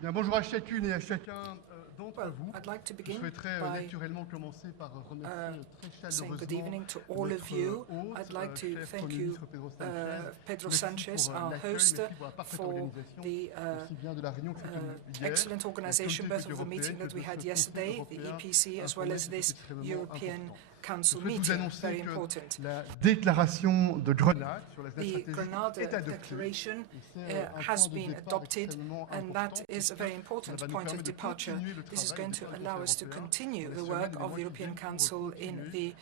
Bien, bonjour à chacune et à chacun d'entre vous. I'd like to Je begin souhaiterais by naturellement commencer par remercier très saying good chaleureusement evening to all of you. hôte, I'd like to cher thank Premier you, ministre Pedro Sanchez. Sanchez, our Merci host, merci pour la parfaite for organisation, the aussi bien de la réunion que hier, excellent organization, both of the meeting that we had yesterday, the EPC, as well as this European Council meeting, very important. La déclaration de Grenade sur la The Grenade Declaration has been adopted, and that is a very important point of departure. This is going to allow us to continue the work of the European Council in the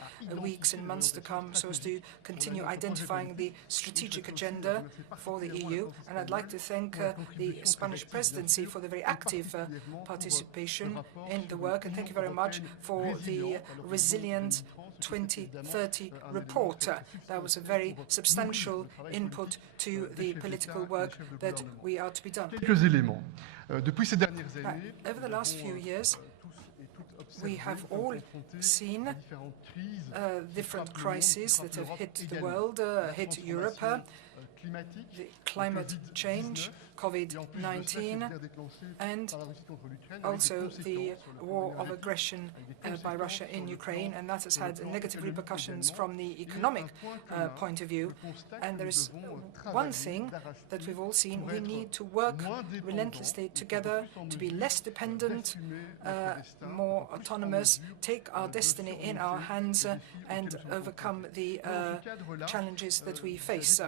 weeks and months to come, so as to continue identifying the strategic agenda for the EU. And I'd like to thank the Spanish presidency for the very active participation in the work, and thank you very much for the resilient 2030 report. That was a very substantial input to the political work that we are to be done. Quelques éléments. Depuis ces dernières années, Over the last few years, we have all seen different crises that have hit the world, hit Europe. The climate change, COVID-19, and also the war of aggression by Russia in Ukraine, and that has had negative repercussions from the economic point of view. And there is one thing that we've all seen: we need to work relentlessly together to be less dependent, more autonomous, take our destiny in our hands, and overcome the challenges that we face.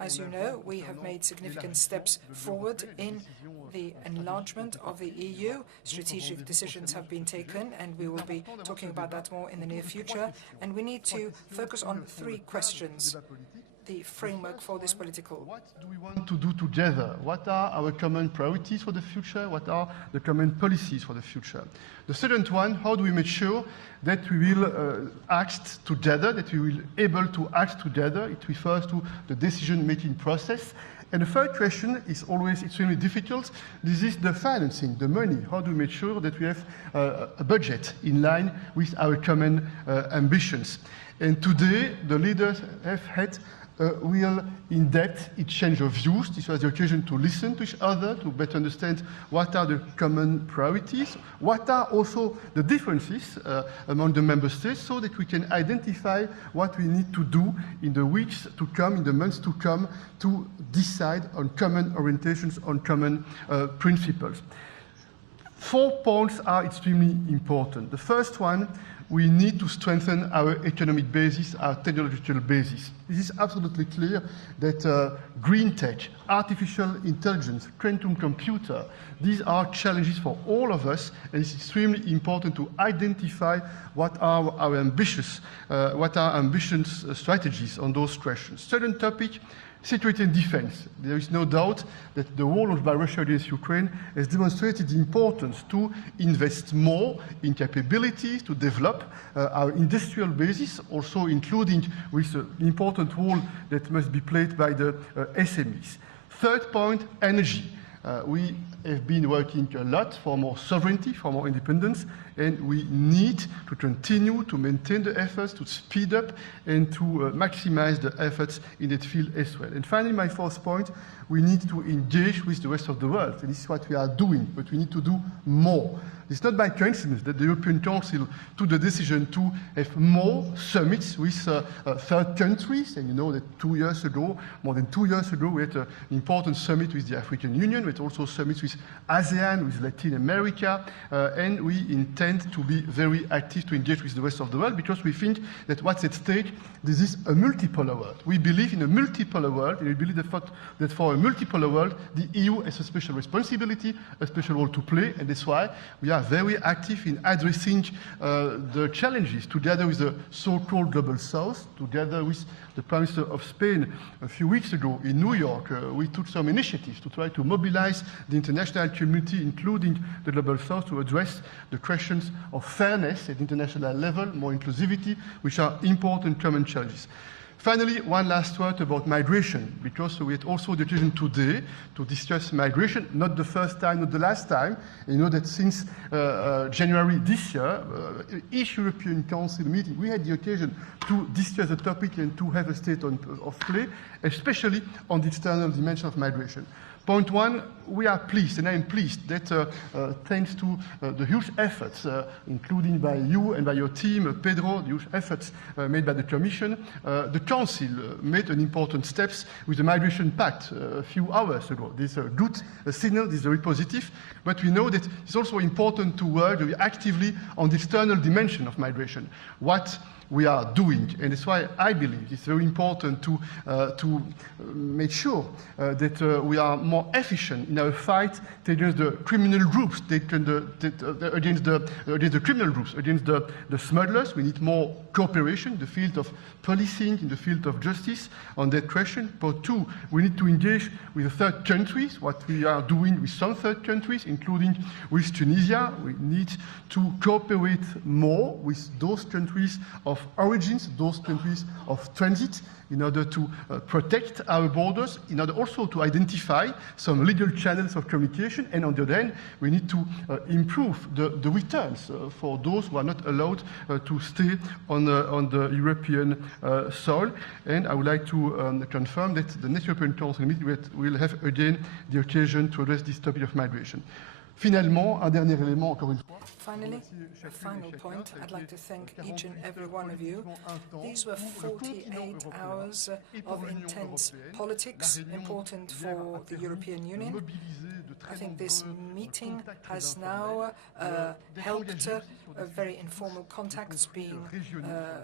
As you know, we have made significant steps forward in the enlargement of the EU. Strategic decisions have been taken, and we will be talking about that more in the near future. And we need to focus on three questions: the framework for this political. what do we want to do together? What are our common priorities for the future? What are the common policies for the future? The second one, how do we make sure that we will act together, that we will be able to act together? It refers to the decision-making process. And the third question is always extremely difficult. This is the financing, the money. How do we make sure that we have a budget in line with our common ambitions? And today, the leaders have had a real in-depth exchange of views. This was the occasion to listen to each other, to better understand what are the common priorities, what are also the differences among the member states, so that we can identify what we need to do in the weeks to come, in the months to come, to decide on common orientations, on common principles. 4 points are extremely important. The first one, we need to strengthen our economic basis, our technological basis. It is absolutely clear that green tech, artificial intelligence, quantum computer, these are challenges for all of us, and it's extremely important to identify what are our ambitious strategies on those questions. Second topic, security and defense. There is no doubt that the war launched by Russia against Ukraine has demonstrated the importance to invest more in capabilities, to develop our industrial basis, also including with the important role that must be played by the SMEs. Third point, energy. We have been working a lot for more sovereignty, for more independence, and we need to continue to maintain the efforts, to speed up and to maximize the efforts in that field as well. And finally, my fourth point, we need to engage with the rest of the world. And this is what we are doing, but we need to do more. It's not by coincidence that the European Council took the decision to have more summits with third countries. And you know that more than 2 years ago, we had an important summit with the African Union. We had also summits with ASEAN, with Latin America, and we intend to be very active to engage with the rest of the world, because we think that what's at stake, this is a multipolar world. We believe in a multipolar world, and we believe that for a multipolar world, the EU has a special responsibility, a special role to play, and that's why we are very active in addressing the challenges together with the so-called Global South, together with the Prime Minister of Spain a few weeks ago in New York. We took some initiatives to try to mobilize the international community, including the Global South, to address the questions of fairness at international level, more inclusivity, which are important common challenges. Finally, one last word about migration, because we had also the occasion today to discuss migration, not the first time, not the last time. You know that since January this year, each European Council meeting, we had the occasion to discuss the topic and to have a state of play, especially on the external dimension of migration. Point one, we are pleased, and I am pleased that thanks to the huge efforts, including by you and by your team, Pedro, the huge efforts made by the Commission, the Council made an important steps with the Migration Pact a few hours ago. This is a good signal, this is very positive, but we know that it's also important to work very actively on the external dimension of migration. What we are doing, and that's why I believe it's very important to make sure that we are more efficient in our fight against the criminal groups, against the criminal groups, against the smugglers. We need more cooperation in the field of policing, in the field of justice on that question. Point two, we need to engage with the third countries, what we are doing with some third countries, including with Tunisia. We need to cooperate more with those countries of origins, those countries of transit, in order to protect our borders, in order also to identify some legal channels of communication, and on the other hand, we need to improve the returns for those who are not allowed to stay on the European soil. And I would like to confirm that the next European Council meeting will have again the occasion to address this topic of migration. Finalement, un dernier élément, encore une fois. Finally, a final point, I'd like to thank each and every one of you. These were 48 hours of intense politics, important for the European Union. I think this meeting has now helped very informal contacts being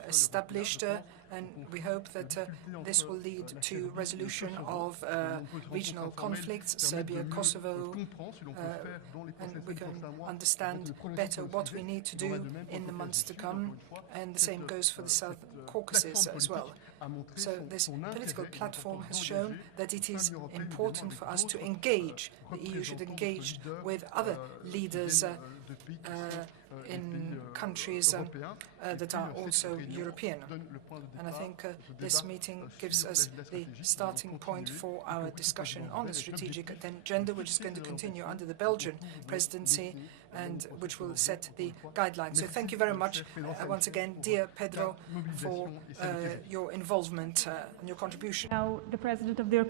established, and we hope that this will lead to resolution of regional conflicts, Serbia, Kosovo, and we can understand better what we need to do in the months to come, and the same goes for the South Caucasus as well. So this political platform has shown that it is important for us to engage. The EU should engage with other leaders in countries that are also European. And I think this meeting gives us the starting point for our discussion on the strategic agenda, which is going to continue under the Belgian presidency and which will set the guidelines. So thank you very much once again, dear Pedro, for your involvement and your contribution. Now, the President of the European